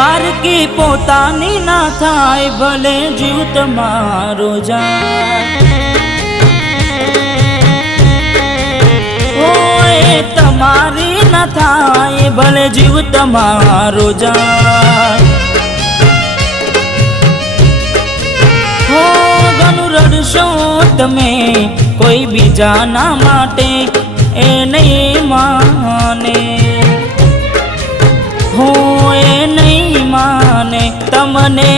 પારકી પોતાની ના થાય ભલે જીવ તમારો જાય ઓય તમારી ના થાય ભલે જીવ તમારો જાય હો ઘણું રડશો તમે કોઈ બીજાના માટે એ નહીં માને હો એ નહીં માને તમને